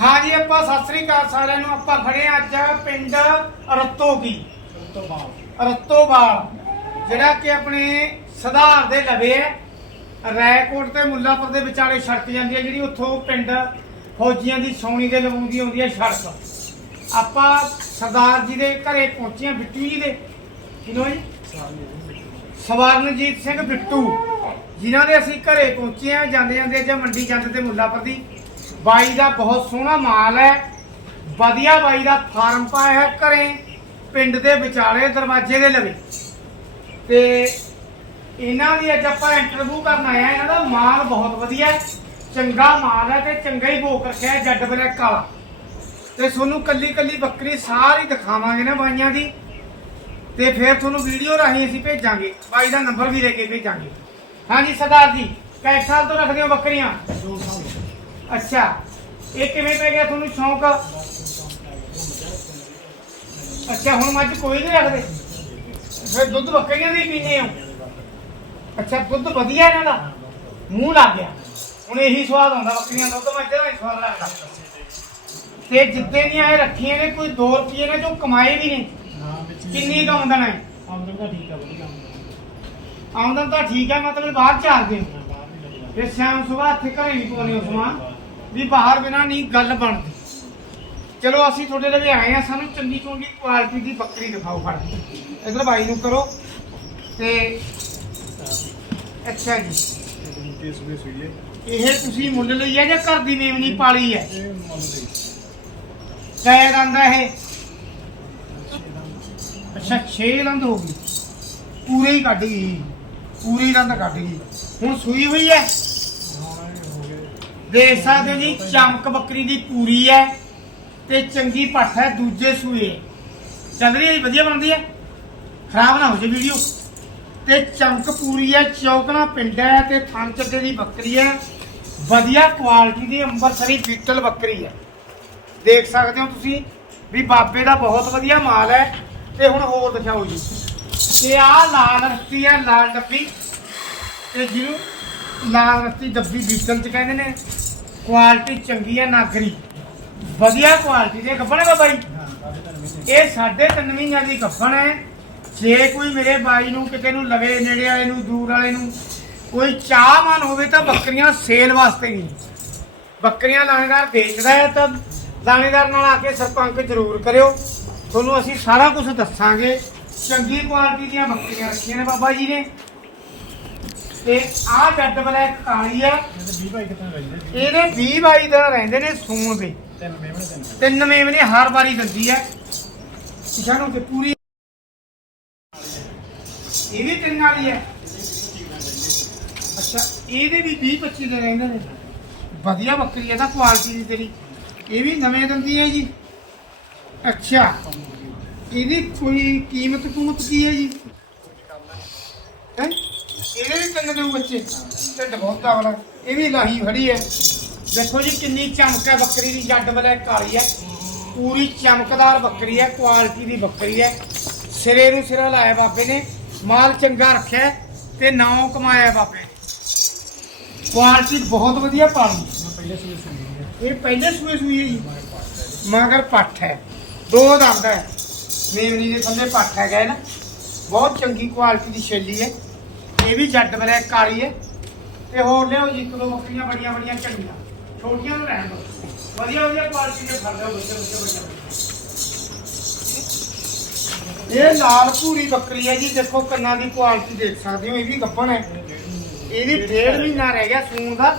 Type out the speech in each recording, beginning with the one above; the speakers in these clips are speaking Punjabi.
ਹਾਂ ਜੀ, ਆਪਾਂ ਸਤਿ ਸ੍ਰੀ ਅਕਾਲ ਸਾਰਿਆਂ ਨੂੰ। ਆਪਾਂ ਖੜੇ ਹਾਂ ਅੱਜ ਪਿੰਡ ਰਤੋ ਕੀ ਰਤੋਵਾਲ ਜਿਹੜਾ ਕਿ ਆਪਣੇ ਸਧਾਰ ਦੇ ਲਵੇ ਹੈ। ਰੈਕੋਟ ਤੇ ਮੁੱਲਾਪੁਰ ਦੇ ਵਿਚਾਲੇ ਸੜਕ ਜਾਂਦੀ ਹੈ, ਜਿਹੜੀ ਉੱਥੋਂ ਪਿੰਡ ਫੌਜੀਆਂ ਦੀ ਸੌਣੀ ਦੇ ਲਵਾਉਂਦੀ ਆਉਂਦੀ ਹੈ ਸੜਕ। ਆਪਾਂ ਸਰਦਾਰ ਜੀ ਦੇ ਘਰੇ ਪਹੁੰਚੇ ਹਾਂ, ਬਿੱਟੂ ਜੀ ਦੇ। ਕਿਨੋ ਜੀ? ਸਵਰਨਜੀਤ ਸਿੰਘ ਬਿੱਟੂ। ਜਿਨ੍ਹਾਂ ਦੇ ਅਸੀਂ ਘਰੇ ਪਹੁੰਚੇ ਆ ਜਾਂਦੇ ਜਾਂਦੇ ਜਾਂ ਮੰਡੀ ਜਾਂਦੇ ਤੇ ਮੁੱਲਾਪੁਰ ਦੀ। ਬਾਈ ਦਾ ਬਹੁਤ ਸੋਹਣਾ ਮਾਲ ਹੈ। ਵਧੀਆ ਬਾਈ ਦਾ ਫਾਰਮ ਪਾਇਆ ਹੈ ਘਰੇ, ਪਿੰਡ ਦੇ ਵਿਚਾਲੇ, ਦਰਵਾਜ਼ੇ ਦੇ ਲਵੇ। ਤੇ ਇਹਨਾਂ ਦੀ ਅੱਜ ਆਪਾਂ ਇੰਟਰਵਿਊ ਕਰਨ ਆਏ ਆ ਇਹਨਾਂ ਦਾ ਮਾਲ ਬਹੁਤ ਵਧੀਆ ਚੰਗਾ ਮਾਲ ਹੈ ਤੇ ਚੰਗਾ ਹੀ ਭੋਗ ਰੱਖਿਆ ਹੈ ਜੱਡ ਬਲੈਕ ਵਾਲਾ। ਤੇ ਤੁਹਾਨੂੰ ਕੱਲੀ ਕੱਲੀ ਬੱਕਰੀ ਸਾਰੀ ਦਿਖਾਵਾਂਗੇ ਨਾ ਬਾਈਆਂ ਦੀ। ਤੇ ਫਿਰ ਤੁਹਾਨੂੰ ਵੀਡੀਓ ਰਾਹੀਂ ਅਸੀਂ ਭੇਜਾਂਗੇ। ਬਾਈ ਦਾ ਨੰਬਰ ਵੀ ਲੈ ਕੇ ਭੇਜਾਂਗੇ। ਹਾਂਜੀ, ਸਰਦਾਰ ਜੀ ਕੈ ਸਾਲ ਤੋਂ ਰੱਖਦੇ ਹੋ ਬੱਕਰੀਆਂ? ਅੱਛਾ ਇਹ ਕਿਵੇਂ ਪੈ ਗਿਆ ਤੁਹਾਨੂੰ ਸ਼ੌਂਕ? ਅੱਛਾ ਹੁਣ ਮੱਝ ਕੋਈ ਨਹੀਂ ਰੱਖਦੇ। ਫਿਰ ਦੁੱਧ ਬੱਕਰੀਆਂ ਦੀ ਪੀਂਦੇ ਹੋ? ਅੱਛਾ ਦੁੱਧ ਵਧੀਆ ਇਹਨਾਂ ਦਾ? ਮੂੰਹ ਲੱਗ ਗਿਆ। ਹੁਣ ਇਹੀ ਸਵਾਦ ਆਉਂਦਾ ਬੱਕਰੀਆਂ ਦਾ ਦੁੱਧ ਮੱਝ ਦਾ ਹੀ ਸਵਾਦ ਲੱਗਦਾ। ਤੇ ਜਿੱਦੇ ਦੀਆਂ ਇਹ ਰੱਖੀਆਂ ਨੇ ਕੋਈ 2 ਰੁਪਏ ਨੇ ਜੋ ਕਮਾਏ ਵੀ ਨੇ। ਕਿੰਨੀ ਕੁ ਆਮਦਨ ਹੈ? ਆਮਦਨ ਤਾਂ ਠੀਕ ਹੈ ਮਤਲਬ ਬਾਹਰ ਚਾਰਦੇ ਤੇ ਸ਼ਾਮ ਸੁਬਾਹ ਇੱਥੇ ਘਰੇ ਨਹੀਂ ਪਾਉਣੇ ਹੋ ਸਮਾਨ? ਵੀ ਬਾਹਰ ਬਿਨਾ ਨਹੀਂ ਗੱਲ ਬਣਦੀ। ਚਲੋ ਅਸੀਂ ਤੁਹਾਡੇ ਲਈ ਆਏ ਆ ਸਾਨੂੰ ਚੰਗੀ ਚੰਗੀ ਕੁਆਲਿਟੀ ਦੀ ਬੱਕਰੀ ਦਿਖਾਓ ਫੜ ਕੇ। ਇਧਰ ਬਾਈ ਨੂੰ ਕਰੋ। ਤੇ ਅੱਛਾ ਜੀ। ਇਹ ਤੁਸੀਂ ਮੁੱਲ ਲਈ ਹੈ ਜਾਂ ਘਰ ਦੀ ਮੇਮਣੀ ਪਾਲੀ ਹੈ? ਕੈ ਦੰਦ ਹੈ ਇਹ। ਅੱਛਾ 6 ਦੰਦ ਹੋ ਗਈ ਪੂਰੇ ਹੀ ਕੱਢ ਗਈ। ਪੂਰੇ ਦੰਦ ਕੱਢ ਗਈ। ਹੁਣ ਸੂਈ ਹੋਈ ਹੈ? ਦੇਖ ਸਕਦੇ ਹੋ ਜੀ, ਚਮਕ ਬੱਕਰੀ ਦੀ ਪੂਰੀ ਹੈ ਤੇ ਚੰਗੀ ਪੱਠ ਹੈ, ਦੂਜੇ ਸੂਏ। ਚੱਲ ਰਹੀ ਹੈ ਜੀ, ਵਧੀਆ ਬਣਦੀ ਹੈ। ਖਰਾਬ ਨਾ ਹੋ ਜੇ ਵੀਡੀਓ। ਤੇ ਚਮਕ ਪੂਰੀ ਹੈ, ਚੌਕਣਾ ਪਿੰਡ ਹੈ ਤੇ ਥਣ ਚੱਡੇ ਦੀ ਬੱਕਰੀ ਹੈ। ਵਧੀਆ ਕੁਆਲਿਟੀ ਦੀ ਅੰਬਰਸਰੀ ਬੀਟਲ ਬੱਕਰੀ ਹੈ। ਦੇਖ ਸਕਦੇ ਹੋ ਤੁਸੀਂ ਵੀ ਬਾਬੇ ਦਾ ਬਹੁਤ ਵਧੀਆ ਮਾਲ ਹੈ। ਤੇ ਹੁਣ ਹੋਰ ਦਿਖਾਓ ਜੀ। ਤੇ ਆਹ ਲਾਲ ਰੱਤੀ ਹੈ, ਲਾਲ ਡੱਬੀ। ਤੇ ਜਿਹਨੂੰ ਲਾਲ ਰੱਤੀ ਦੱਬੀ ਬੀਤਲ ਚ ਕਹਿੰਦੇ ਨੇ ਕੁਆਲਿਟੀ ਚੰਗੀ ਹੈ ਨਾਗਰੀ। ਵਧੀਆ ਕੁਆਲਿਟੀ ਦੇ ਗੱਬਣ ਹੈ ਬਾਬਾ ਜੀ ਇਹ ਸਾਢੇ ਤਿੰਨ ਮਹੀਨਿਆਂ ਦੀ ਗੱਬਣ ਹੈ। ਜੇ ਕੋਈ ਮੇਰੇ ਬਾਈ ਨੂੰ ਕਿਤੇ ਨੂੰ ਲਵੇ, ਨੇੜੇ ਵਾਲੇ ਨੂੰ, ਦੂਰ ਵਾਲੇ ਨੂੰ, ਕੋਈ ਚਾਹਵਾਨ ਹੋਵੇ ਤਾਂ ਬੱਕਰੀਆਂ ਸੇਲ ਵਾਸਤੇ ਨਹੀਂ ਬੱਕਰੀਆਂ ਲਾਣੇਦਾਰ ਵੇਚਦਾ ਹੈ ਤਾਂ ਲਾਣੇਦਾਰ ਨਾਲ ਆ ਕੇ ਸਰਪੰਚ ਜ਼ਰੂਰ ਕਰਿਓ। ਤੁਹਾਨੂੰ ਅਸੀਂ ਸਾਰਾ ਕੁਝ ਦੱਸਾਂਗੇ। ਚੰਗੀ ਕੁਆਲਿਟੀ ਦੀਆਂ ਬੱਕਰੀਆਂ ਰੱਖੀਆਂ ਨੇ ਬਾਬਾ ਜੀ ਨੇ। ਤੇ ਆਹ ਜੱਡ ਬਲੈਕ ਕਾਲੀ ਆ। ਇਹਦੇ 20 22 ਦਿਨ ਰਹਿੰਦੇ ਨੇ ਸੂਣ ਦੇ। ਤਿੰਨ ਮੇਵਨੇ ਹਰ ਵਾਰੀ ਦਿੰਦੀ ਹੈ ਸਾਨੂੰ ਤੇ ਪੂਰੀ ਇਹ ਵੀ ਤਿੰਨ ਵਾਲੀ ਹੈ ਅੱਛਾ, ਇਹਦੇ ਵੀ 20 25 ਦਿਨ ਰਹਿੰਦੇ ਨੇ। ਵਧੀਆ ਬੱਕਰੀ ਹੈ ਤਾਂ ਕੁਆਲਿਟੀ ਦੀ ਤੇਰੀ। ਇਹ ਵੀ ਨਵੇਂ ਦਿੰਦੀ ਹੈ ਜੀ। ਅੱਛਾ, ਇਹਦੀ ਕੋਈ ਕੀਮਤ ਕੁਮਤ ਕੀ ਹੈ ਜੀ? ਹੈ? ਇਹਦੇ ਵੀ ਤਿੰਨ ਦੇ ਬੱਚੇ ਢਿੱਡ ਬਹੁਤ ਤਗੜਾ ਇਹ ਵੀ ਲਾਹੀ ਖੜੀ ਹੈ। ਦੇਖੋ ਜੀ ਕਿੰਨੀ ਚਮਕ ਹੈ ਬੱਕਰੀ ਦੀ, ਜੱਡ ਬਲੈਕ ਕਾਲੀ ਹੈ। ਪੂਰੀ ਚਮਕਦਾਰ ਬੱਕਰੀ ਹੈ ਕੁਆਲਿਟੀ ਦੀ ਬੱਕਰੀ ਹੈ। ਸਿਰੇ ਨੂੰ ਸਿਰਾ ਲਾਇਆ ਬਾਬੇ ਨੇ, ਮਾਲ ਚੰਗਾ ਰੱਖਿਆ ਤੇ ਨਾਮ ਕਮਾਇਆ ਬਾਬੇ ਨੇ। ਕੁਆਲਿਟੀ ਬਹੁਤ ਵਧੀਆ ਪਾਲੀ। ਇਹ ਪਹਿਲੇ ਸੂਏ ਸੂਈ ਹੈ ਮਗਰ ਪੱਠ ਹੈ। ਦੋ ਦੰਦ ਹੈ। ਮੇਮਨੀ ਦੇ ਥੱਲੇ ਪੱਠ ਹੈਗਾ ਨਾ। ਬਹੁਤ ਚੰਗੀ ਕੁਆਲਿਟੀ ਦੀ ਛੇਲੀ ਹੈ। ਇਹ ਵੀ ਜੱਟ ਬਲੈਕ ਕਾਲੀ ਹੈ ਤੇ ਹੋਰ ਲਿਆਓ ਜੀ, ਇੱਕ ਦੋ ਬੱਕਰੀਆਂ ਬੜੀਆਂ ਬੜੀਆਂ ਚੰਗੀਆਂ ਛੋਟੀਆਂ ਨੂੰ ਰਹਿਣ ਦਿਓ। ਵਧੀਆ ਵਧੀਆ ਕੁਆਲਿਟੀ ਦੇ ਫੜ ਲਿਓ ਬੱਚੇ ਬੱਚੇ ਬੱਚੇ ਇਹ ਲਾਲ ਭੂਰੀ ਬੱਕਰੀ ਹੈ ਜੀ, ਦੇਖੋ ਕੰਨਾਂ ਦੀ ਕੁਆਲਿਟੀ ਦੇਖ ਸਕਦੇ ਹੋ, ਇਹ ਵੀ ਗੱਭਣ ਹੈ। ਇਹਦੀ ਡੇਢ ਮਹੀਨਾ ਰਹਿ ਗਿਆ ਸੂਣ ਦਾ,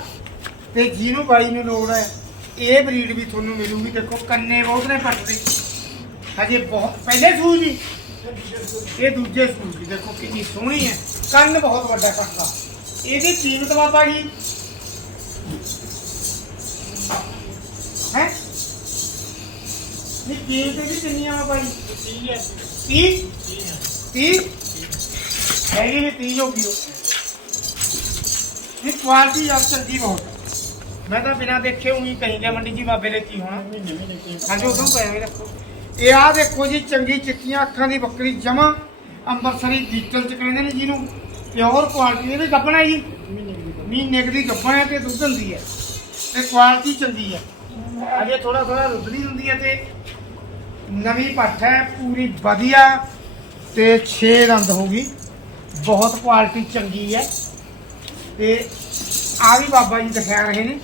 ਤੇ ਜਿਹਨੂੰ ਬਾਈ ਨੂੰ ਲੋੜ ਹੈ, ਇਹ ਬਰੀਡ ਵੀ ਤੁਹਾਨੂੰ ਮਿਲੂਗੀ। ਦੇਖੋ ਕੰਨੇ ਬਹੁਤ ਨੇ ਪੱਟਦੇ ਹਜੇ ਬਹੁਤ, ਪਹਿਲੇ ਸੂਈ ਜੀ ਇਹ ਦੂਜੇ ਸੂਈ ਦੀ। ਦੇਖੋ ਕਿੰਨੀ ਸੋਹਣੀ ਹੈ। ਕੰਨ ਬਹੁਤ ਵੱਡਾ ਕੱਟਦਾ ਇਹਦੀ ਕੀਮਤ ਬਾਬਾ ਜੀ ਹੈ? ਇਹ ਕੀਮਤ ਇਹਦੀ ਕਿੰਨੀ ਆ ਬਾਬਾ ਜੀ? 30 30 ਹੈਗੀ ਵੀ 30 ਹੋ ਗਈ ਇਹ ਕੁਆਲਿਟੀ ਯਾਰ ਚੰਗੀ ਬਹੁਤ ਹੈ। ਮੈਂ ਤਾਂ ਬਿਨਾਂ ਦੇਖੇ ਉਹੀ ਕਹੀਂ ਗਿਆ ਮੰਡੀ ਜੀ ਬਾਬੇ ਨੇ ਕੀ ਹੋਣਾ? ਹਾਂਜੀ ਉਦੋਂ ਪਿਆ ਰੱਖੋ। ਇਹ ਆ ਦੇਖੋ ਜੀ ਚੰਗੀ ਚਿੱਟੀਆਂ ਅੱਖਾਂ ਦੀ ਬੱਕਰੀ ਜਮਾ ਅੰਮ੍ਰਿਤਸਰੀ ਡਿਜੀਟਲ ਚ ਕਹਿੰਦੇ ਨੇ ਜਿਹਨੂੰ ਪਿਓਰ ਕੁਆਲਿਟੀ ਇਹ ਵੀ ਗੱਬਣਾ ਹੈ ਜੀ? ਮਹੀਨੇ ਕੁ ਦੀ ਗੱਬਣਾ ਹੈ ਤੇ ਦੁੱਧ ਹੁੰਦੀ ਹੈ। ਤੇ ਕੁਆਲਿਟੀ ਚੰਗੀ ਹੈ। ਅਜੇ ਥੋੜਾ ਥੋੜਾ ਰੁੱਧਣੀ ਹੁੰਦੀ ਹੈ ਤੇ ਨਵੀਂ ਪੱਠ ਹੈ, ਪੂਰੀ ਵਧੀਆ ਤੇ 6 ਦੰਦ ਹੋਗੀ ਬਹੁਤ ਕੁਆਲਿਟੀ ਚੰਗੀ ਹੈ। ਤੇ ਆ ਵੀ ਬਾਬਾ ਜੀ ਦਿਖਾ ਰਹੇ ਨੇ।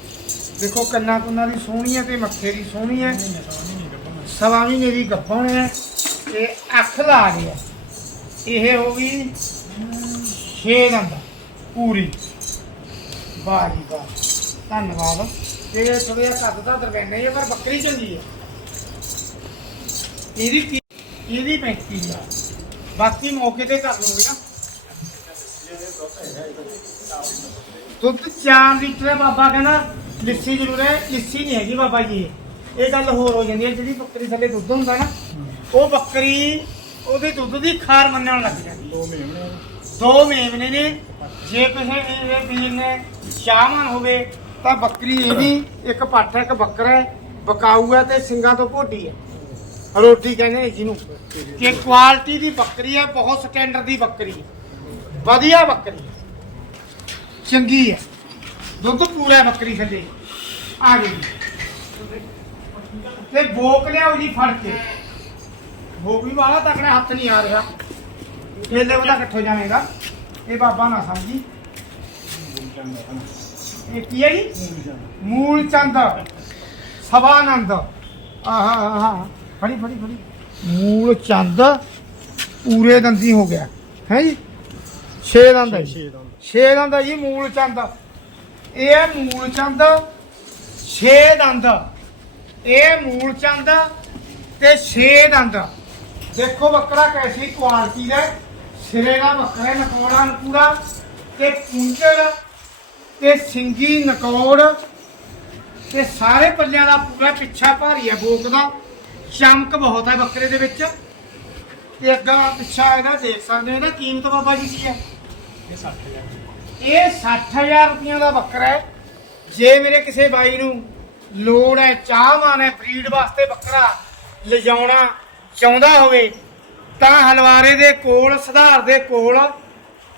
ਦੇਖੋ ਕੰਨਾਂ ਕੁੰਨਾਂ ਦੀ ਸੋਹਣੀ ਹੈ ਤੇ ਮੱਥੇ ਦੀ ਸੋਹਣੀ ਹੈ। ਸਵਾ ਮਹੀਨੇ ਦੀ ਗੱਭਣ ਹੈ ਤੇ ਅੱਖ ਲਾ ਰਹੀ ਹੈ। ਇਹ ਹੋ ਗਈ 6 ਦੰਦ, ਪੂਰੀ। ਵਾਹ ਵਾਹ। ਧੰਨਵਾਦ। ਇਹ ਥੋੜਾ ਜਿਹਾ ਕੱਦ ਦਾ ਦਰਮਿਆਨਾ ਹੀ ਹੈ ਪਰ ਬੱਕਰੀ ਚੰਗੀ ਹੈ ਇਹਦੀ ਕੀ- ਇਹਦੀ 35000 ਬਾਕੀ ਮੌਕੇ ਤੇ ਕਰ ਲੂੰਗੇ ਨਾ। ਦੁੱਧ 4 ਲੀਟਰ ਹੈ ਬਾਬਾ ਕਹਿੰਦਾ, ਲੱਸੀ ਜ਼ਰੂਰ ਹੈ, ਲੱਸੀ ਨਹੀਂ ਹੈਗੀ ਬਾਬਾ ਜੀ। ਇਹ ਗੱਲ ਹੋਰ ਹੋ ਜਾਂਦੀ ਹੈ, ਜਿਹੜੀ ਬੱਕਰੀ ਥੱਲੇ ਦੁੱਧ ਹੁੰਦਾ ਨਾ, ਉਹ ਬੱਕਰੀ ਉਹਦੇ ਦੁੱਧ ਦੀ ਖਾਰ ਮੰਨਣ ਲੱਗ ਜਾਂਦੀ ਦੋ ਮੇਮਨੇ ਨੇ। ਜੇ ਕਿਸੇ ਇਹ ਵੀਰ ਨੇ ਸ਼ਾਮਨ ਹੋਵੇ ਤਾਂ ਬੱਕਰੀ ਇਹ ਵੀ ਇੱਕ ਪੱਠ ਇੱਕ ਬੱਕਰਾ ਬਕਾਊ ਹੈ ਤੇ ਸਿੰਘਾਂ ਤੋਂ ਭੋਟੀ ਹੈ। ਰੋਟੀ ਕਹਿੰਦੇ ਨੇ ਜਿਹਨੂੰ। ਕਿ ਕੁਆਲਿਟੀ ਦੀ ਬੱਕਰੀ ਹੈ ਬਹੁਤ ਸਟੈਂਡਰਡ ਦੀ ਬੱਕਰੀ ਹੈ। ਵਧੀਆ ਬੱਕਰੀ ਹੈ। ਚੰਗੀ ਹੈ। ਦੁੱਧ ਪੂਰਾ ਬੱਕਰੀ ਥੱਲੇ। ਆ ਗਈ। ਤੇ ਭੋਕ ਲਿਆਓ ਜੀ ਫੜ ਕੇ। ਭੋਕ ਵੀ ਵਾਲਾ ਤਕੜਾ ਹੱਥ ਨਹੀਂ ਆ ਰਿਹਾ। ਇਹਦੇ ਵਾਲਾ ਇਕੱਠੋ ਜਾਵੇਗਾ। ਇਹ ਬਾਬਾ ਨਾ ਸਮਝੀ। ਇਹ ਕੀ ਹੈ ਜੀ? ਮੂਲ ਚੰਦ। ਸਵਾਨੰਦ ਆਹਾ ਆਹਾ। ਫੜੀ ਫੜੀ ਫੜੀ। ਮੂਲ ਚੰਦ ਪੂਰੇ ਦੰਦੀ ਹੋ ਗਿਆ। ਹੈ ਜੀ? ਛੇ ਦੰਦ ਹੈ ਜੀ। ਛੇ ਦੰਦ ਹੈ ਜੀ ਮੂਲ ਚੰਦ। ਇਹ ਹੈ ਮੂਲ ਚੰਦ ਛੇ ਦੰਦ ਇਹ ਮੂਲ ਚੰਦ ਤੇ ਛੇ ਦੰਦ ਦੇਖੋ ਬੱਕਰਾ ਕੈਸੀ ਕੁਆਲਿਟੀ ਦਾ ਹੈ। ਸਿਰੇ ਦਾ ਬੱਕਰਾ ਹੈ, ਨਕੌੜਾ ਨਕੂੜਾ ਤੇ ਪੁੰਜਰ ਤੇ ਸਿੰਗੀ ਨਕੌੜ ਤੇ ਸਾਰੇ ਪੱਲਿਆਂ ਦਾ ਪੂਰਾ ਪਿੱਛਾ ਭਾਰੀ ਹੈ ਬੋਕ ਦਾ। ਚਮਕ ਬਹੁਤ ਹੈ ਬੱਕਰੇ ਦੇ ਵਿੱਚ। ਤੇ ਅੱਗਾ ਪਿੱਛਾ ਇਹਦਾ ਦੇਖ ਸਕਦੇ ਹੋ ਇਹਦਾ ਕੀਮਤ ਬਾਬਾ ਜੀ ਕੀ ਹੈ? ਇਹ 60000 ਰੁਪਈਆ ਦਾ ਬੱਕਰਾ ਹੈ। ਜੇ ਮੇਰੇ ਕਿਸੇ ਬਾਈ ਨੂੰ ਲੋੜ ਹੈ ਚਾਹਵਾਨ ਹੈ ਬਰੀਡ ਵਾਸਤੇ ਬੱਕਰਾ ਲਿਜਾਉਣਾ ਚਾਹੁੰਦਾ ਹੋਵੇ, ਤਾਂ ਹਲਵਾਰੇ ਦੇ ਕੋਲ, ਸੁਧਾਰ ਦੇ ਕੋਲ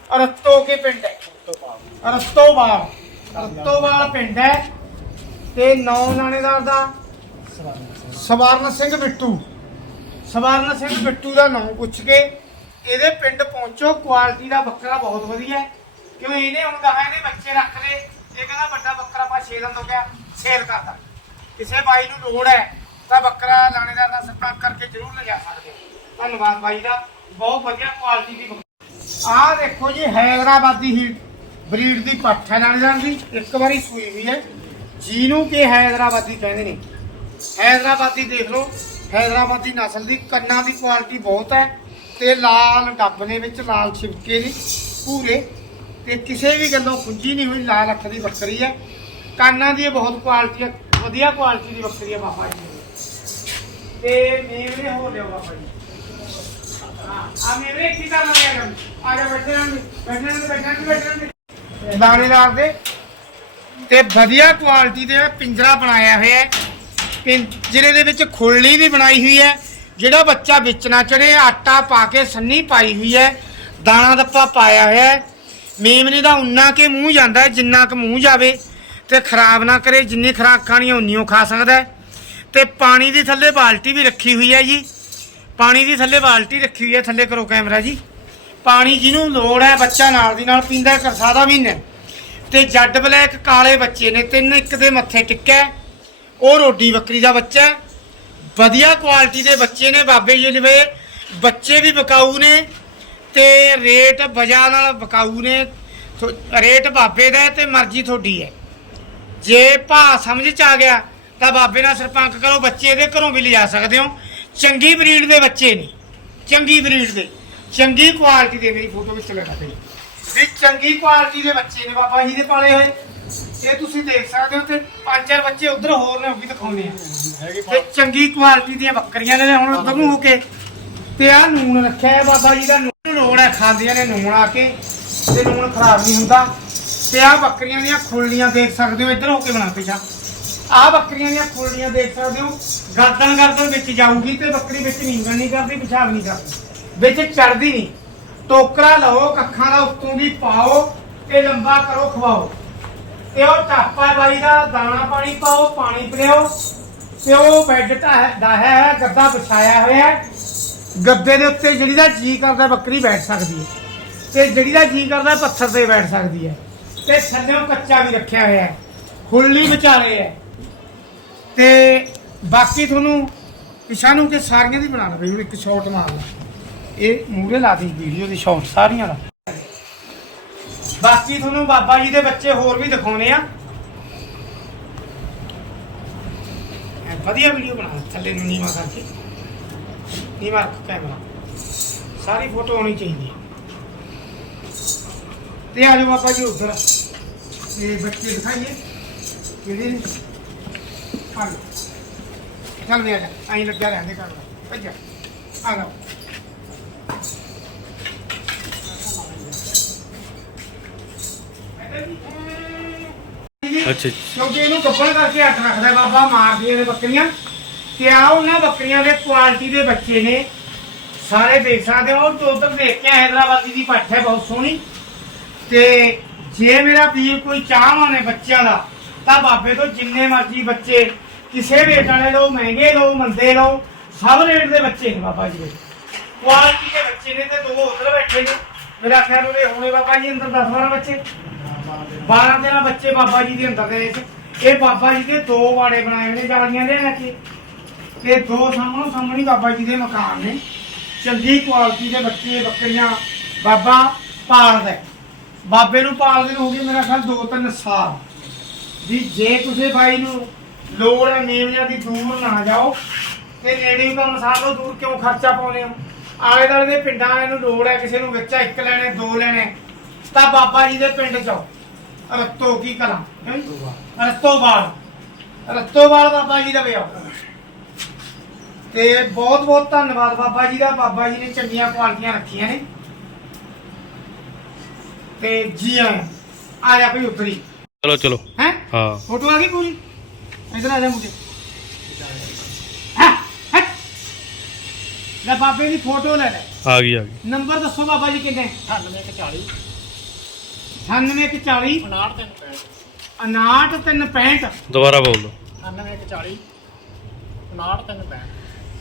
ਰਤੋ ਕੇ ਪਿੰਡ ਹੈ। ਰਤੋਵਾਲ ਰਤੋਵਾਲ ਪਿੰਡ ਹੈ ਤੇ ਨੌ ਨਾਣੇਦਾਰ ਦਾ ਸਵਰਨ ਸਿੰਘ ਬਿੱਟੂ। ਸਵਰਨ ਸਿੰਘ ਬਿੱਟੂ ਦਾ ਨਾਮ ਪੁੱਛ ਕੇ ਇਹਦੇ ਪਿੰਡ ਪਹੁੰਚੋ ਕੁਆਲਿਟੀ ਦਾ ਬੱਕਰਾ ਬਹੁਤ ਵਧੀਆ ਹੈ। ਕਿਉਂ ਇਹਨੇ ਹੁਣ ਕਹਾ ਇਹਨੇ ਬੱਚੇ ਰੱਖ ਲਏ? ਇਹ ਕਹਿੰਦਾ ਵੱਡਾ ਬੱਕਰਾ ਪਾ 6 ਦਿਨ ਹੋ ਗਿਆ ਸੇਲ ਕਰਦਾ ਕਿਸੇ ਬਾਈ ਨੂੰ ਲੋੜ ਹੈ ਤਾਂ ਬੱਕਰਾ ਲਾਣੇਦਾਰ ਦਾ ਸੰਪਰਕ ਕਰਕੇ ਜ਼ਰੂਰ ਲਿਜਾ ਸਕਦੇ ਹੋ। ਧੰਨਵਾਦ ਬਾਈ ਦਾ, ਬਹੁਤ ਵਧੀਆ ਕੁਆਲਿਟੀ ਦੀ ਬੱਕਰੀ। ਆਹ ਦੇਖੋ ਜੀ, ਹੈਦਰਾਬਾਦੀ ਹੀ ਬਰੀਡ ਦੀ ਪੱਠ ਹੈ ਲਾਣੇਦਾਰ ਦੀ, ਇੱਕ ਵਾਰੀ ਸੂਈ ਹੋਈ ਹੈ। ਜਿਹਨੂੰ ਕਿ ਹੈਦਰਾਬਾਦੀ ਕਹਿੰਦੇ ਨੇ। ਹੈਦਰਾਬਾਦੀ ਦੇਖ ਲਓ, ਹੈਦਰਾਬਾਦੀ ਨਸਲ ਦੀ, ਕੰਨਾਂ ਦੀ ਕੁਆਲਿਟੀ ਬਹੁਤ ਹੈ ਤੇ ਲਾਲ ਡੱਬ ਨੇ ਵਿੱਚ ਲਾਲ ਛਿਪਕੇ ਨੇ ਪੂਰੇ। ਤੇ ਕਿਸੇ ਵੀ ਗੱਲੋਂ ਖੁੰਜੀ ਨਹੀਂ ਹੋਈ, ਲਾਲ ਅੱਖ ਦੀ ਬੱਕਰੀ ਹੈ। ਕੰਨਾਂ ਦੀ ਬਹੁਤ ਕੁਆਲਿਟੀ ਹੈ, ਵਧੀਆ ਕੁਆਲਿਟੀ ਦੀ ਬੱਕਰੀ ਹੈ ਬਾਬਾ ਜੀ। ਦੀ। ਤੇ ਮੇਵਰੇ ਹੋ ਲਿਓ ਬਾਬਾ ਜੀ। ਹਾਂ, ਆ ਮੇਵਰੇ ਕੀ ਕਰਨਾ ਹੈ ਆ ਜਾ ਬੈਠੇ ਰਾਂ ਬੈਠੇ ਰਾਂ ਬੈਠੇ ਦਾਣੇਦਾਰ ਦੇ ਤੇ ਵਧੀਆ ਕੁਆਲਿਟੀ ਦੇ ਪਿੰਜਰਾ ਬਣਾਇਆ ਹੋਇਆ ਹੈ। ਪਿੰਜਰੇ ਦੇ ਵਿੱਚ ਖੁਰਲੀ ਵੀ ਬਣਾਈ ਹੋਈ ਹੈ। ਜਿਹੜਾ ਬੱਚਾ ਵੇਚਣਾ ਚੜੇ ਆਟਾ ਪਾ ਕੇ ਸੰਨੀ ਪਾਈ ਹੋਈ ਹੈ। ਦਾਣਾ ਦੱਪਾ ਪਾਇਆ ਹੋਇਆ ਹੈ। ਮੇਮਨੇ ਦਾ ਉਨਾ ਕੇ ਮੂੰਹ ਜਾਂਦਾ ਹੈ ਜਿੰਨਾ ਕੁ ਮੂੰਹ ਜਾਵੇ। ਤੇ ਖਰਾਬ ਨਾ ਕਰੇ ਜਿੰਨੀ ਖਰਾਕ ਖਾਣੀ ਹੈ ਉਨੀ ਉਹ ਖਾ ਸਕਦਾ ਹੈ। ਤੇ ਪਾਣੀ ਦੀ ਥੱਲੇ ਬਾਲਟੀ ਵੀ ਰੱਖੀ ਹੋਈ ਹੈ ਜੀ। ਪਾਣੀ ਦੀ ਥੱਲੇ ਬਾਲਟੀ ਰੱਖੀ ਹੋਈ ਹੈ ਥੱਲੇ ਕਰੋ ਕੈਮਰਾ ਜੀ। ਪਾਣੀ ਜਿਹਨੂੰ ਲੋੜ ਹੈ ਬੱਚਾ ਨਾਲ ਦੀ ਨਾਲ ਪੀਂਦਾ ਹੈ, ਕਰਸਾਦਾ ਮਹੀਨੇ ਤੇ ਜੱਡ ਬਲੈਕ ਕਾਲੇ ਬੱਚੇ ਨੇ ਤਿੰਨ ਇੱਕ ਦੇ ਮੱਥੇ ਟਿੱਕਾ ਹੈ। ਉਹ ਰੋਡੀ ਬੱਕਰੀ ਦਾ ਬੱਚਾ ਵਧੀਆ ਕੁਆਲਿਟੀ ਦੇ ਬੱਚੇ ਨੇ ਬਾਬੇ ਜੀ ਲਵੇ ਬੱਚੇ ਵੀ ਬਕਾਊ ਨੇ ਤੇ ਰੇਟ ਵਜ੍ਹਾ ਨਾਲ ਬਕਾਊ ਨੇ। ਰੇਟ ਬਾਬੇ ਦਾ ਹੈ ਤੇ ਮਰਜ਼ੀ ਤੁਹਾਡੀ ਹੈ। ਜੇ ਭਾ ਸਮਝ ਚ ਆ ਗਿਆ ਤਾਂ ਬਾਬੇ ਨਾਲ ਸਰਪੰਚ ਕਰੋ ਬੱਚੇ ਇਹਦੇ ਘਰੋਂ ਵੀ ਲਿਜਾ ਸਕਦੇ ਹੋ। ਚੰਗੀ ਬਰੀਡ ਦੇ ਬੱਚੇ ਨੇ ਚੰਗੀ ਬਰੀਡ ਦੇ। ਚੰਗੀ ਕੁਆਲਿਟੀ ਦੇ ਮੇਰੀ ਫੋਟੋ ਵਿੱਚ ਲਗਾ ਦੇ ਵੀ ਚੰਗੀ ਕੁਆਲਿਟੀ ਦੇ ਬੱਚੇ ਨੇ ਬਾਬਾ ਜੀ ਦੇ ਪਾਲੇ ਹੋਏ। ਇਹ ਤੁਸੀਂ ਦੇਖ ਸਕਦੇ ਹੋ ਤੇ ਪੰਜ ਚਾਰ ਬੱਚੇ ਉਧਰ ਹੋਰ ਨੇ ਉਹ ਵੀ ਦਿਖਾਉਂਦੇ ਆ। ਤੇ ਚੰਗੀ ਕੁਆਲਿਟੀ ਦੀਆਂ ਬੱਕਰੀਆਂ ਨੇ ਹੁਣ ਉਧਰ ਨੂੰ ਹੋ ਕੇ। ਤੇ ਆ ਨੂਨ ਰੱਖਿਆ ਹੈ ਬਾਬਾ ਜੀ ਦਾ ਨੂਨ ਲੋੜ ਹੈ ਖਾਂਦੀਆਂ ਨੇ ਨੂਨ ਆ ਕੇ। ਤੇ ਨੂਨ ਖਰਾਬ ਨਹੀਂ ਹੁੰਦਾ। ਤੇ ਆ ਬੱਕਰੀਆਂ ਦੀਆਂ ਖੁਰਲੀਆਂ ਦੇਖ ਸਕਦੇ ਹੋ ਇੱਧਰ ਹੋ ਕੇ ਬਣਾ ਪਿਛਾ ਆ ਬੱਕਰੀਆਂ ਦੀਆਂ ਖੁਰਲੀਆਂ ਦੇਖ ਸਕਦੇ ਹੋ। ਗਰਦਨ ਗਰਦਨ ਵਿੱਚ ਜਾਊਗੀ ਤੇ ਬੱਕਰੀ ਵਿੱਚ ਨੀਂਗਣ ਨਹੀਂ ਕਰਦੀ, ਪਿਸ਼ਾਬ ਨਹੀਂ ਕਰਦੀ। ਵਿੱਚ ਚੜਦੀ ਨਹੀਂ। ਟੋਕਰਾ ਲਓ, ਕੱਖਾਂ ਦਾ ਉੱਤੋਂ ਦੀ ਪਾਓ ਤੇ ਲੰਬਾ ਕਰੋ, ਖਵਾਓ। ਤੇ ਉਹ ਟਾਪਾ ਬਾਈ ਦਾ ਦਾਣਾ ਪਾਣੀ ਪਾਓ, ਪਾਣੀ ਪਿਓ ਤੇ ਉਹ ਬੈੱਡ ਢਾਹ- ਡਾਹਿਆ ਹੈ, ਗੱਦਾ ਵਿਛਾਇਆ ਹੋਇਆ ਗੱਦੇ ਦੇ ਉੱਤੇ ਜਿਹੜੀ ਦਾ ਜੀ ਕਰਦਾ ਬੱਕਰੀ ਬੈਠ ਸਕਦੀ ਹੈ। ਤੇ ਜਿਹੜੀ ਦਾ ਜੀ ਕਰਦਾ ਪੱਥਰ ਤੇ ਬੈਠ ਸਕਦੀ ਹੈ। ਤੇ ਥੱਲੇੋਂ ਕੱਚਾ ਵੀ ਰੱਖਿਆ ਹੋਇਆ ਹੈ। ਖੁੱਲੀ ਵਿਚਾਲੇ ਹੈ। ਤੇ ਬਾਕੀ ਤੁਹਾਨੂੰ ਪਿਛਾ ਨੂੰ ਕਿ ਸਾਰੀਆਂ ਦੀ ਬਣਾ ਪਈ ਇੱਕ ਸ਼ਾਟ ਮਾਰ ਲਾ। ਇਹ ਮੂਰੇ ਲਾ ਦੀ ਵੀਡੀਓ ਦੀ ਸ਼ਾਟ ਸਾਰੀਆਂ ਦਾ। ਬਾਕੀ ਤੁਹਾਨੂੰ ਬਾਬਾ ਜੀ ਦੇ ਬੱਚੇ ਹੋਰ ਵੀ ਦਿਖਾਉਣੇ ਆ। ਐ ਵਧੀਆ ਵੀਡੀਓ ਬਣਾ ਥੱਲੇ ਨੂੰ ਨੀਵਾ ਕਰਕੇ। ਨੀਵਾ ਕੈਮਰਾ ਸਾਰੀ ਫੋਟੋ ਹੋਣੀ ਚਾਹੀਦੀ ਹੈ ਤੇ ਆ ਜਾਓ ਬਾਬਾ ਜੀ ਉਧਰ। ਇਹ ਬੱਚੇ ਦਿਖਾਈਏ। ਕਿਹੜੇ ਆ ਲਓ। ਚੱਲ ਵੀ ਆ ਜਾ ਆਈ ਲੱਗਿਆ ਰਹਿੰਦੇ ਕਰ ਭੱਜਾ ਆ ਲਓ। ਅੱਛਾ ਜੀ। ਕਿਉਂਕਿ ਇਹਨੂੰ ਗੱਬਣ ਕਰਕੇ ਹੱਥ ਰੱਖਦਾ ਬਾਬਾ ਮਾਰਦੀਆਂ ਨੇ ਬੱਕਰੀਆਂ। ਤੇ ਆ ਉਹਨਾਂ ਬੱਕਰੀਆਂ ਦੇ ਕੁਆਲਿਟੀ ਦੇ ਬੱਚੇ ਨੇ। ਸਾਰੇ ਦੇਖ ਸਕਦੇ ਹੋ ਉਹ ਉਧਰ ਦੇਖ ਕੇ ਹੈਦਰਾਬਾਦੀ ਦੀ ਪੱਠ ਹੈ ਬਹੁਤ ਸੋਹਣੀ। ਤੇ ਜੇ ਮੇਰਾ ਵੀਰ ਕੋਈ ਚਾਹਵਾਨ ਹੈ ਬੱਚਿਆਂ ਦਾ ਤਾਂ ਬਾਬੇ ਤੋਂ ਜਿੰਨੇ ਮਰਜ਼ੀ ਬੱਚੇ ਕਿਸੇ ਰੇਟ ਵਾਲੇ ਲਓ, ਮਹਿੰਗੇ ਲਓ, ਮੰਦੇ ਲਓ, ਸਭ ਰੇਟ ਦੇ ਬੱਚੇ ਨੇ ਬਾਬਾ ਜੀ ਦੇ। ਕੁਆਲਿਟੀ ਦੇ ਬੱਚੇ ਨੇ ਤੇ ਦੋ ਉਧਰ ਬੈਠੇ ਨੇ। ਮੇਰਾ ਖਿਆਲ ਉਹਦੇ ਹੋਣੇ ਬਾਬਾ ਜੀ ਅੰਦਰ 10 12 ਬੱਚੇ। 12 13 ਬੱਚੇ ਬਾਬਾ ਜੀ ਦੇ ਅੰਦਰ ਦੇ ਵਿੱਚ। ਇਹ ਬਾਬਾ ਜੀ ਦੇ ਦੋ ਵਾੜੇ ਬਣਾਏ ਹੋਏ ਨੇ ਜਾਲੀਆਂ ਦੇ ਵਿੱਚ ਤੇ ਦੋ ਸਾਹਮਣੇ ਸਾਹਮਣੇ ਬਾਬਾ ਜੀ ਦੇ ਮਕਾਨ ਨੇ। ਚੰਗੀ ਕੁਆਲਿਟੀ ਦੇ ਬੱਚੇ, ਬੱਕਰੀਆਂ। ਬਾਬਾ ਪਾਲਦਾ ਬਾਬੇ ਨੂੰ ਪਾਲਦੇ ਨੂੰ ਹੋ ਗਏ ਮੇਰਾ ਖਿਆਲ ਦੋ ਤਿੰਨ ਸਾਲ। ਵੀ ਜੇ ਕਿਸੇ ਬਾਈ ਨੂੰ ਲੋੜ ਹੈ ਮੇਵਿਆਂ ਦੀ ਦੂਰ ਨਾ ਜਾਓ। ਤੇ ਨੇੜੇ ਕੰਮ ਸਾਰੋ ਦੂਰ ਕਿਉਂ ਖਰਚਾ ਪਾਉਨੇ ਹੋ? ਆਲੇ ਦੁਆਲੇ ਦੇ ਪਿੰਡਾਂ ਵਾਲਿਆਂ ਨੂੰ ਲੋੜ ਹੈ ਕਿਸੇ ਨੂੰ ਵਿੱਚਾ ਇੱਕ ਲੈਣੇ ਦੋ ਲੈਣੇ। ਤਾਂ ਬਾਬਾ ਜੀ ਦੇ ਪਿੰਡ ਜਾਓ। ਰਤੋ ਕੀ ਕਰਾਂ? ਰਤੋਵਾਲ ਰਤੋਵਾਲ ਬਾਬਾ ਜੀ ਦਾ ਵਿਆਹ ਤੇ ਬਹੁਤ ਬਹੁਤ ਧੰਨਵਾਦ ਬਾਬਾ ਜੀ ਦਾ। ਬਾਬਾ ਜੀ ਨੇ ਚੰਗੀਆਂ ਕੁਆਲਟੀਆਂ ਰੱਖੀਆਂ ਨੇ। ਤੇ ਜੀ ਆਇਆਂ। ਆ ਜਾ ਭਈ ਉਤਰੀ। ਚਲੋ ਚਲੋ। ਹੈ? ਹਾਂ। ਫੋਟੋ ਆ ਗਈ ਪੂਰੀ? ਇਧਰ ਆ ਜਾ ਮੁੰਡੇ। ਹਾਂ ਹਾਂ? ਲੈ ਬਾਬੇ ਦੀ ਫੋਟੋ ਲੈ ਲੈ। ਆ ਗਈ ਆ ਗਈ। ਨੰਬਰ ਦੱਸੋ ਬਾਬਾ ਜੀ ਕਿੰਨੇ? 9840 9840 5965 5965 ਦੁਬਾਰਾ ਬੋਲ ਦੋ। 9840 5965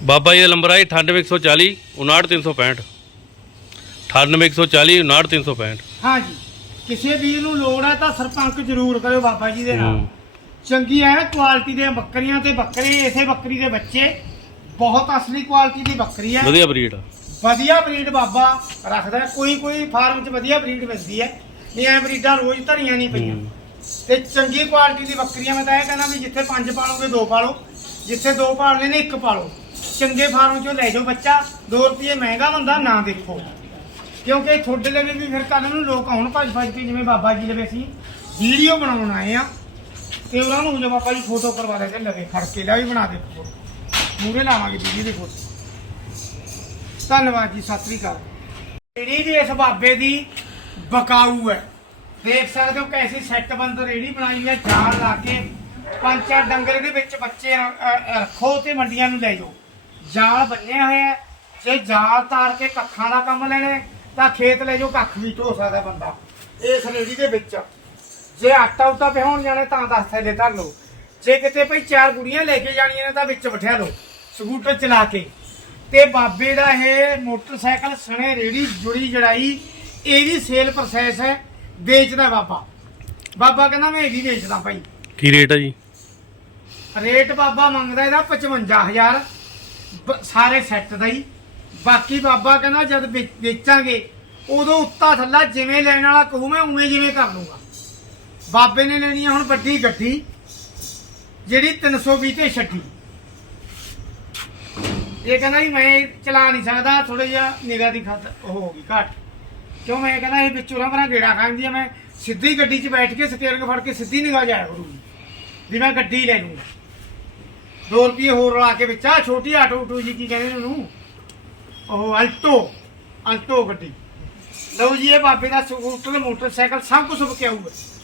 ਬਾਬਾ ਜੀ ਦਾ ਨੰਬਰ ਆਈ 98140 59365 98140 59365 ਹਾਂ ਜੀ ਕਿਸੇ ਵੀਰ ਨੂੰ ਲੋੜ ਹੈ ਤਾਂ ਸਰਪੰਚ ਜ਼ਰੂਰ ਕਰਿਓ ਬਾਬਾ ਜੀ ਦੇ ਨਾਲ। ਹੂੰ। ਚੰਗੀ ਹੈ ਕੁਆਲਿਟੀ ਦੇ ਬੱਕਰੀਆਂ ਤੇ ਬੱਕਰੇ ਇਸੇ ਬੱਕਰੀ ਦੇ ਬੱਚੇ। ਬਹੁਤ ਅਸਲੀ ਕੁਆਲਿਟੀ ਦੀ ਬੱਕਰੀ ਹੈ ਵਧੀਆ ਬਰੀਡ ਆ। ਵਧੀਆ ਬਰੀਡ ਬਾਬਾ ਰੱਖਦਾ। ਕੋਈ ਕੋਈ ਫਾਰਮ 'ਚ ਵਧੀਆ ਬਰੀਡ ਮਿਲਦੀ ਹੈ ਨਹੀਂ ਐ ਬਰੀਡਾਂ ਰੋਜ਼ ਧਰੀਆਂ ਨਹੀਂ ਪਈਆਂ। ਤੇ ਚੰਗੀ ਕੁਆਲਿਟੀ ਦੀ ਬੱਕਰੀਆਂ ਮੈਂ ਤਾਂ ਇਹ ਕਹਿੰਦਾ ਵੀ ਜਿੱਥੇ ਪੰਜ ਪਾਲੋਗੇ ਦੋ ਪਾਲੋ। ਜਿੱਥੇ ਦੋ ਪਾਲਨੇ ਨੇ ਇੱਕ ਪਾਲੋ। ਚੰਗੇ ਫਾਰਮ 'ਚੋਂ ਲੈ ਜਾਓ ਬੱਚਾ। 2 ਰੁਪਏ ਮਹਿੰਗਾ ਬੰਦਾ ਨਾ ਦੇਖੋ। ਕਿਉਂਕਿ ਤੁਹਾਡੇ ਲਈ ਵੀ ਫਿਰ ਕੱਲ ਨੂੰ ਲੋਕ ਆਉਣ ਭੱਜ ਭੱਜ ਕੇ ਜਿਵੇਂ ਬਾਬਾ ਜੀ ਲਵੇ ਅਸੀਂ ਵੀਡੀਓ ਬਣਾਉਣ ਆਏ ਆ। ਤੇ ਉਹਨਾਂ ਨੂੰ ਜਦੋਂ ਬਾਬਾ ਜੀ ਫੋਟੋ ਕਰਵਾ ਦੇ ਤੇ ਲਵੇ ਖੜ ਕੇ ਲੈ ਵੀ ਬਣਾ ਦੇ ਫੋਟੋ ਮੂਰੇ ਲਾਵਾਂਗੇ ਵੀਡੀਓ ਦੇ ਫੋਟੋ ਧੰਨਵਾਦ ਜੀ, ਸਤਿ ਸ੍ਰੀ ਅਕਾਲ। ਰੇੜੀ ਦੀ ਇਸ ਬਾਬੇ ਦੀ ਬਕਾਊ ਹੈ, ਦੇਖ ਸਕਦੇ ਹੋ ਕੈਸੀ ਸੈੱਟ ਬੰਦ ਰੇੜੀ ਬਣਾਈ ਹੈ, ਜਾਲ ਲਾ ਕੇ ਪੰਜ ਚਾਰ ਡੰਗਰ ਦੇ ਵਿੱਚ ਬੱਚੇ ਰੱਖੋ ਤੇ ਮੰਡੀਆਂ ਨੂੰ ਲੈ ਜਾਓ। ਜਾਲ ਬੰਨਿਆ ਹੋਇਆ ਜੇ ਜਾਲ ਤਾਰ ਕੇ ਕੱਖਾਂ ਦਾ ਕੰਮ ਲੈਣੇ ਤਾਂ ਖੇਤ ਲੈ ਜਾਓ, ਕੱਖ ਵੀ ਢੋ ਸਕਦਾ ਬੰਦਾ। ਇਸ ਰੇੜੀ ਦੇ ਵਿੱਚ। ਜੇ ਆਟਾ ਉਟਾ ਪਿਹਾਉਣ ਜਾਣੇ ਤਾਂ ਦਸ ਥੈਲੇ ਧਰ ਲਓ। ਜੇ ਕਿਤੇ ਭਈ ਚਾਰ ਗੁੜੀਆਂ ਲੈ ਕੇ ਜਾਣੀਆਂ ਨੇ ਤਾਂ ਵਿੱਚ ਬਿਠਾ ਲਓ ਸਕੂਟਰ ਚਲਾ ਕੇ। ਤੇ ਬਾਬੇ ਦਾ ਇਹ ਮੋਟਰਸਾਈਕਲ ਸਣੇ ਰੇੜੀ ਜੁੜੀ ਜੜਾਈ ਇਹਦੀ ਸੇਲ ਪ੍ਰੋਸੈਸ ਹੈ ਵੇਚਦਾ ਬਾਬਾ। ਬਾਬਾ ਕਹਿੰਦਾ ਮੈਂ ਇਹਦੀ ਵੇਚਦਾ ਭਾਈ। ਕੀ ਰੇਟ ਆ ਜੀ? ਰੇਟ ਬਾਬਾ ਮੰਗਦਾ ਇਹਦਾ 55000 ਬ- ਸਾਰੇ ਸੈੱਟ ਦਾ ਹੀ। ਬਾਕੀ ਬਾਬਾ ਕਹਿੰਦਾ ਜਦ ਵੇ- ਵੇਚਾਂਗੇ ਉਦੋਂ ਉੱਤਾ ਥੱਲਾ ਜਿਵੇਂ ਲੈਣ ਵਾਲਾ ਕਹੂ ਮੈਂ ਉਵੇਂ ਜਿਵੇਂ ਕਰ ਲੂੰਗਾ। ਬਾਬੇ ਨੇ ਲੈਣੀ ਆ ਹੁਣ ਵੱਡੀ ਗੱਡੀ, ਜਿਹੜੀ 320 ਤੇ ਛੱਡੀ। ਇਹ ਕਹਿੰਦਾ ਜੀ ਮੈਂ ਚਲਾ ਨਹੀਂ ਸਕਦਾ ਥੋੜਾ ਜਿਹਾ ਨਿਗਾਹ ਦੀ ਖਤ ਉਹ ਹੋ ਗਈ ਘੱਟ। ਕਿਉਂ ਮੈਂ ਕਹਿੰਦਾ ਇਹ ਵਿੱਚੋਂ ਨਾ ਬਣਾ ਗੇੜਾ ਖਾਂਦੀ ਆ ਮੈਂ ਸਿੱਧੀ ਗੱਡੀ 'ਚ ਬੈਠ ਕੇ ਸਟੀਅਰਿੰਗ ਫੜ ਕੇ ਸਿੱਧੀ ਨਿਗਾਹ ਜਾਇਆ ਕਰੂਗੀ, ਵੀ ਮੈਂ ਗੱਡੀ ਲੈ ਲੂੰਗਾ 2 ਰੁਪਏ ਹੋਰ ਲਾ ਕੇ ਵਿੱਚ ਆ ਛੋਟੀ ਆਟੋ ਉਟੋ ਜੀ, ਕੀ ਕਹਿੰਦੇ ਨੇ ਉਹਨੂੰ? ਉਹ ਅਲਟੋ ਅਲਟੋ ਗੱਡੀ। ਲਓ ਜੀ, ਇਹ ਬਾਬੇ ਦਾ ਸਕੂਟਰ, ਮੋਟਰਸਾਈਕਲ ਸਭ ਕੁਝ ਵਿਕਿਆਊਗਾ